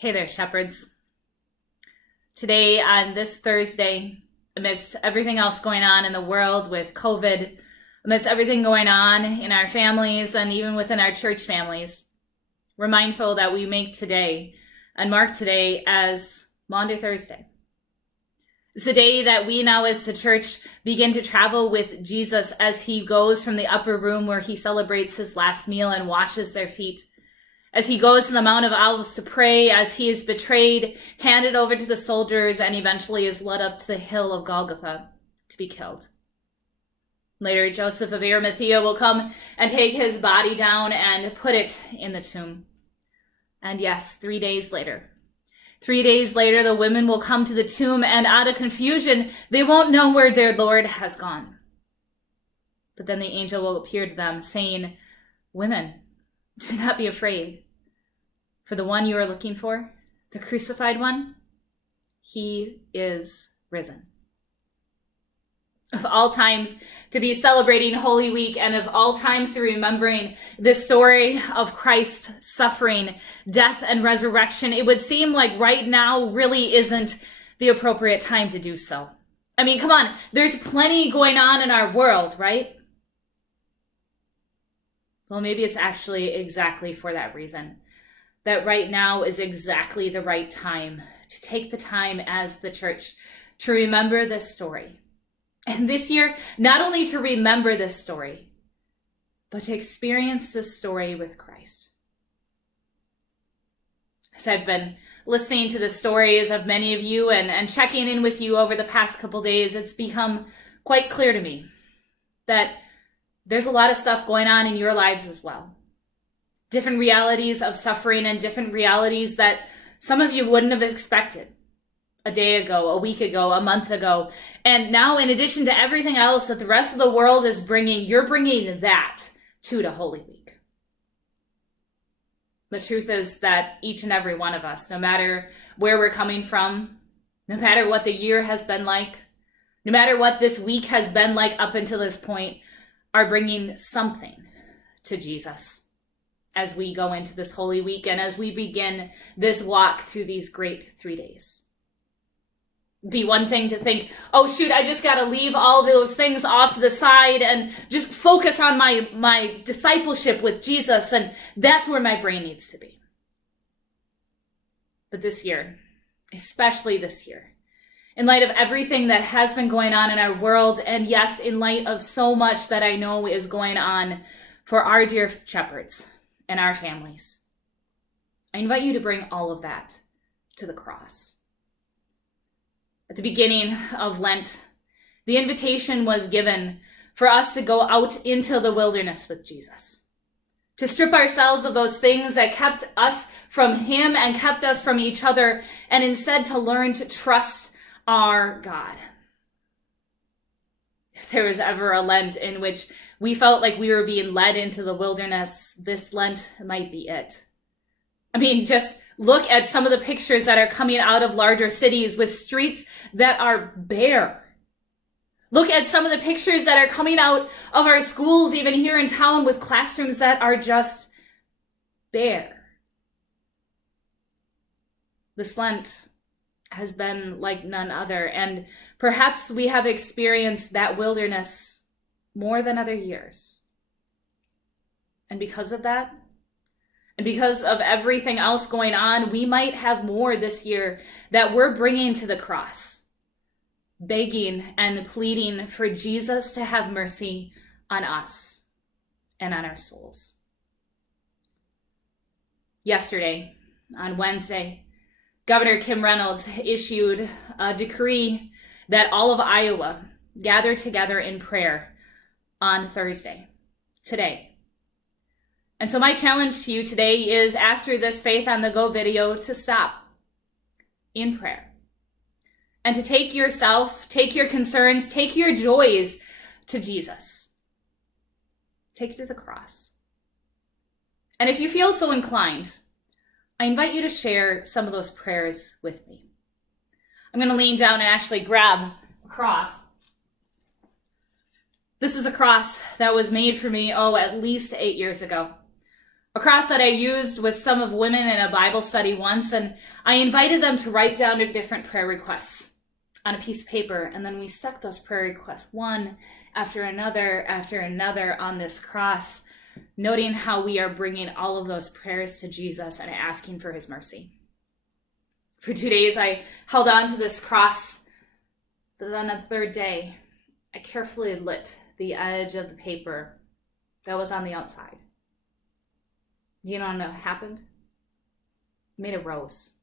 Hey there, shepherds. Today, on this Thursday, amidst everything else going on in the world with COVID, amidst everything going on in our families and even within our church families, we're mindful that we make today and mark today as Maundy Thursday. It's a day that we now as the church begin to travel with Jesus as he goes from the upper room where he celebrates his last meal and washes their feet, as he goes to the Mount of Olives to pray, as he is betrayed, handed over to the soldiers, and eventually is led up to the hill of Golgotha to be killed. Later, Joseph of Arimathea will come and take his body down and put it in the tomb. And yes, 3 days later, the women will come to the tomb, and out of confusion, they won't know where their Lord has gone. But then the angel will appear to them, saying, "Women, do not be afraid, for the one you are looking for, the crucified one, he is risen." Of all times to be celebrating Holy Week, and of all times to remembering the story of Christ's suffering, death, and resurrection, it would seem like right now really isn't the appropriate time to do so. I mean, come on, there's plenty going on in our world, right? Well, maybe it's actually exactly for that reason, that right now is exactly the right time to take the time as the church to remember this story. And this year, not only to remember this story, but to experience this story with Christ. As I've been listening to the stories of many of you and checking in with you over the past couple days, it's become quite clear to me that there's a lot of stuff going on in your lives as well. Different realities of suffering and different realities that some of you wouldn't have expected a day ago, a week ago, a month ago. And now, in addition to everything else that the rest of the world is bringing, you're bringing that to Holy Week. The truth is that each and every one of us, no matter where we're coming from, no matter what the year has been like, no matter what this week has been like up until this point, are bringing something to Jesus as we go into this Holy Week and as we begin this walk through these great 3 days. It'd be one thing to think, oh shoot, I just got to leave all those things off to the side and just focus on my discipleship with Jesus, and that's where my brain needs to be. But this year, especially this year, in light of everything that has been going on in our world, and yes, in light of so much that I know is going on for our dear shepherds and our families, I invite you to bring all of that to the cross. At the beginning of Lent, the invitation was given for us to go out into the wilderness with Jesus, to strip ourselves of those things that kept us from him and kept us from each other, and instead to learn to trust our God. If there was ever a Lent in which we felt like we were being led into the wilderness, this Lent might be it. I mean, just look at some of the pictures that are coming out of larger cities with streets that are bare. Look at some of the pictures that are coming out of our schools, even here in town, with classrooms that are just bare. This Lent has been like none other, and perhaps we have experienced that wilderness more than other years. And because of that, and because of everything else going on, we might have more this year that we're bringing to the cross, begging and pleading for Jesus to have mercy on us and on our souls. Yesterday, on Wednesday, Governor Kim Reynolds issued a decree that all of Iowa gather together in prayer on Thursday, today. And so my challenge to you today is, after this Faith on the Go video, to stop in prayer and to take yourself, take your concerns, take your joys to Jesus. Take it to the cross. And if you feel so inclined, I invite you to share some of those prayers with me. I'm going to lean down and actually grab a cross. This is a cross that was made for me, at least 8 years ago. A cross that I used with some of women in a Bible study once, and I invited them to write down their different prayer requests on a piece of paper, and then we stuck those prayer requests one after another on this cross, noting how we are bringing all of those prayers to Jesus and asking for his mercy. For 2 days, I held on to this cross, but then on the third day, I carefully lit the edge of the paper that was on the outside. Do you know what happened? It made a rose.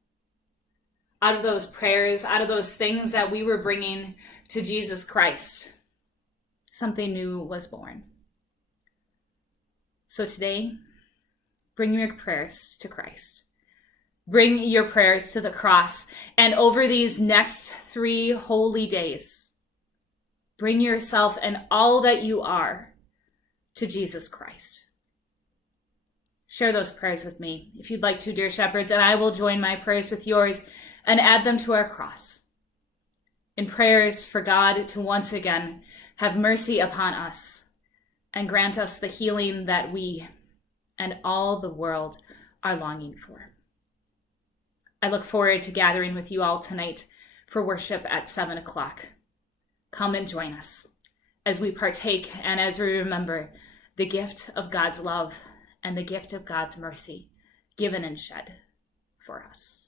Out of those prayers, out of those things that we were bringing to Jesus Christ, something new was born. So today, bring your prayers to Christ. Bring your prayers to the cross. And over these next 3 holy days, bring yourself and all that you are to Jesus Christ. Share those prayers with me if you'd like to, dear shepherds, and I will join my prayers with yours and add them to our cross. In prayers for God to once again have mercy upon us and grant us the healing that we and all the world are longing for. I look forward to gathering with you all tonight for worship at 7 o'clock. Come and join us as we partake and as we remember the gift of God's love and the gift of God's mercy given and shed for us.